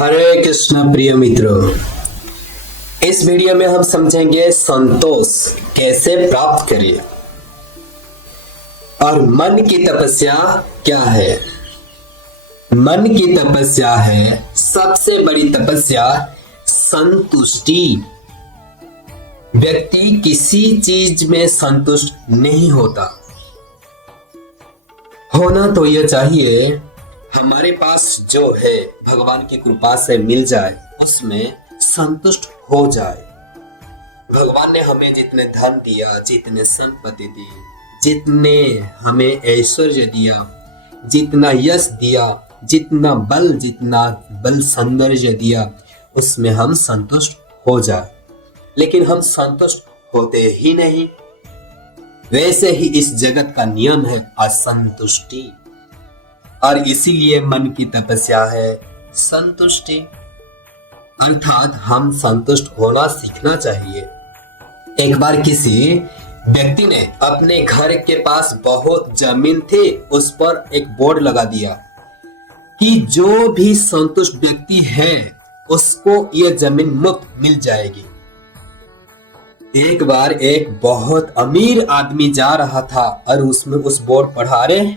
हरे कृष्ण प्रिय मित्रों, इस वीडियो में हम समझेंगे संतोष कैसे प्राप्त करें और मन की तपस्या क्या है। मन की तपस्या है सबसे बड़ी तपस्या संतुष्टि। व्यक्ति किसी चीज में संतुष्ट नहीं होता। होना तो यह चाहिए हमारे पास जो है भगवान की कृपा से मिल जाए, उसमें संतुष्ट हो जाए। भगवान ने हमें जितने धन दिया, जितने संपत्ति दी, जितने हमें ऐश्वर्य दिया, जितना यश दिया, जितना बल सौंदर्य दिया, उसमें हम संतुष्ट हो जाए। लेकिन हम संतुष्ट होते ही नहीं। वैसे ही इस जगत का नियम है असंतुष्टि, और इसीलिए मन की तपस्या है संतुष्टि। अर्थात हम संतुष्ट होना सीखना चाहिए। एक बार किसी व्यक्ति ने अपने घर के पास बहुत जमीन थी, उस पर एक बोर्ड लगा दिया कि जो भी संतुष्ट व्यक्ति है उसको यह जमीन मुफ्त मिल जाएगी। एक बार एक बहुत अमीर आदमी जा रहा था और उसमें उस बोर्ड पढ़ा रहे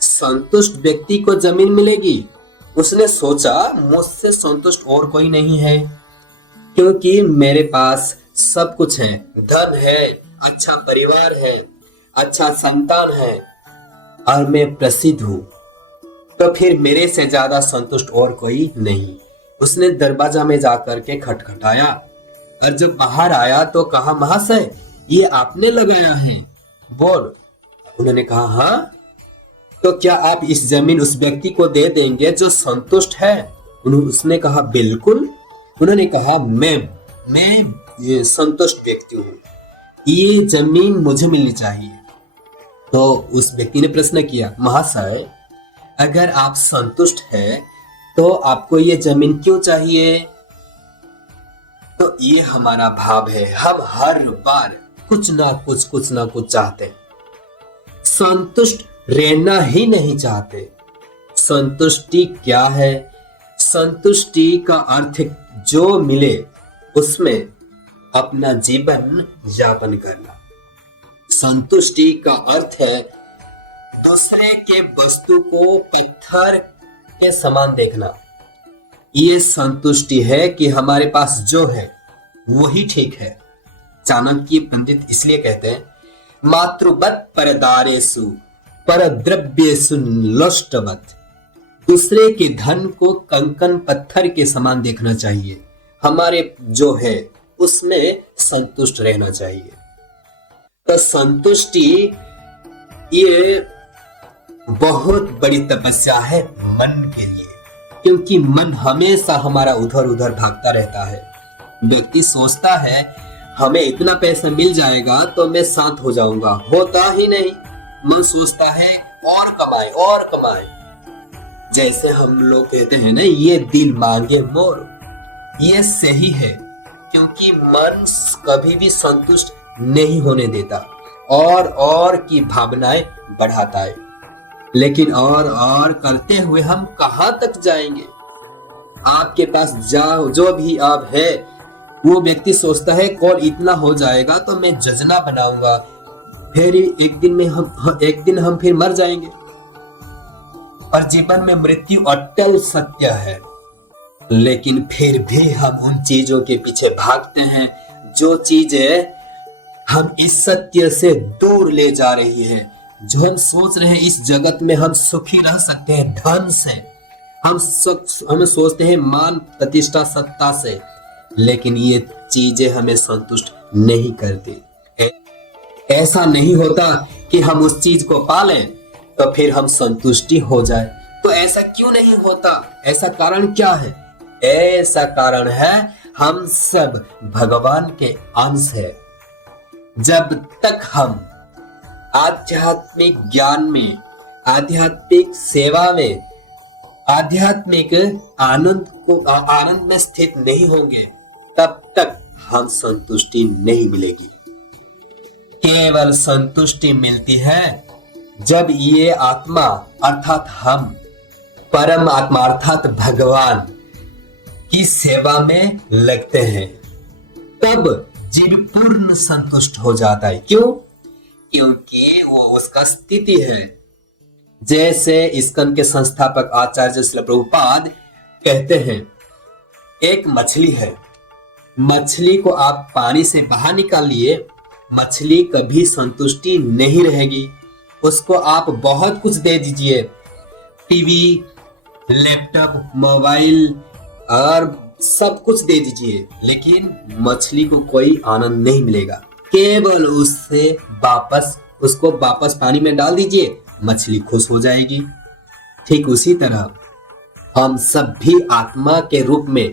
संतुष्ट व्यक्ति को जमीन मिलेगी। उसने सोचा मुझसे संतुष्ट और कोई नहीं है, क्योंकि मेरे पास सब कुछ है, धन है, अच्छा परिवार है, अच्छा संतान है और मैं प्रसिद्ध हूं, तो फिर मेरे से ज्यादा संतुष्ट और कोई नहीं। उसने दरवाजा में जाकर के खटखटाया और जब बाहर आया तो कहा, महाशय ये आपने लगाया है बोर्ड? उन्होंने कहा हाँ। तो क्या आप इस जमीन उस व्यक्ति को दे देंगे जो संतुष्ट है? उसने कहा बिल्कुल। उन्होंने कहा मैं ये संतुष्ट व्यक्ति हूँ, ये जमीन मुझे मिलनी चाहिए। तो उस व्यक्ति ने प्रश्न किया, महाशय अगर आप संतुष्ट हैं तो आपको ये जमीन क्यों चाहिए? तो ये हमारा भाव है, हम हर बार कुछ ना कुछ चाहते हैं, संतुष्ट रहना ही नहीं चाहते। संतुष्टि क्या है? संतुष्टि का अर्थ जो मिले उसमें अपना जीवन यापन करना। संतुष्टि का अर्थ है दूसरे के वस्तु को पत्थर के समान देखना। ये संतुष्टि है कि हमारे पास जो है वही ठीक है। चाणक्य पंडित इसलिए कहते हैं, मातृवत परदारेषु परद्रव्येषु लोष्टवत्। दूसरे के धन को कंकन पत्थर के समान देखना चाहिए। हमारे जो है उसमें संतुष्ट रहना चाहिए। तो संतुष्टि ये बहुत बड़ी तपस्या है मन के लिए, क्योंकि मन हमेशा हमारा उधर उधर भागता रहता है। व्यक्ति सोचता है हमें इतना पैसा मिल जाएगा तो मैं शांत हो जाऊंगा, होता ही नहीं। मन सोचता है और कमाए। जैसे हम लोग कहते हैं ना, ये दिल मांगे मोर, ये सही है, क्योंकि मन कभी भी संतुष्ट नहीं होने देता और की भावनाएं बढ़ाता है। लेकिन और करते हुए हम कहां तक जाएंगे? आपके पास जो भी आप है, वो व्यक्ति सोचता है कौन इतना हो जाएगा तो मैं योजना बनाऊंगा, फिर एक दिन हम फिर मर जाएंगे। और जीवन में मृत्यु अटल सत्य है, लेकिन फिर भी हम उन चीजों के पीछे भागते हैं जो चीजें हम इस सत्य से दूर ले जा रही है। जो हम सोच रहे हैं इस जगत में हम सुखी रह सकते हैं धन से, हम सोचते हैं मान प्रतिष्ठा सत्ता से, लेकिन ये चीजें हमें संतुष्ट नहीं करती। ऐसा नहीं होता कि हम उस चीज को पालें तो फिर हम संतुष्टि हो जाए। तो ऐसा क्यों नहीं होता? ऐसा कारण क्या है? ऐसा कारण है हम सब भगवान के अंश है। जब तक हम आध्यात्मिक ज्ञान में, आध्यात्मिक सेवा में, आध्यात्मिक आनंद में स्थित नहीं होंगे, तब तक हम संतुष्टि नहीं मिलेगी। केवल संतुष्टि मिलती है जब ये आत्मा अर्थात हम, परम आत्मा अर्थात भगवान की सेवा में लगते हैं, तब जीव पूर्ण संतुष्ट हो जाता है। क्यों? क्योंकि वो उसका स्थिति है। जैसे इस्कन के संस्थापक आचार्य श्रील प्रभुपाद कहते हैं, एक मछली है, मछली को आप पानी से बाहर निकालिए, मछली कभी संतुष्टि नहीं रहेगी। उसको आप बहुत कुछ दे दीजिए, टीवी, लैपटॉप, मोबाइल और सब कुछ दे दीजिए, लेकिन मछली को कोई आनंद नहीं मिलेगा। केवल उसको वापस पानी में डाल दीजिए, मछली खुश हो जाएगी। ठीक उसी तरह हम सब भी आत्मा के रूप में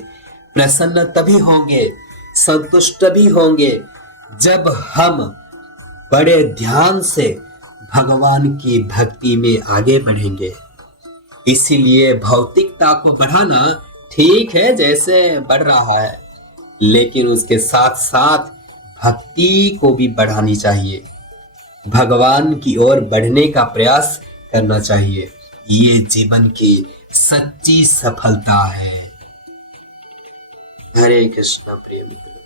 प्रसन्न तभी होंगे, संतुष्ट भी होंगे, जब हम बड़े ध्यान से भगवान की भक्ति में आगे बढ़ेंगे। इसीलिए भौतिकता को बढ़ाना ठीक है, जैसे बढ़ रहा है, लेकिन उसके साथ साथ भक्ति को भी बढ़ानी चाहिए, भगवान की ओर बढ़ने का प्रयास करना चाहिए। ये जीवन की सच्ची सफलता है। हरे कृष्ण प्रिय मित्र।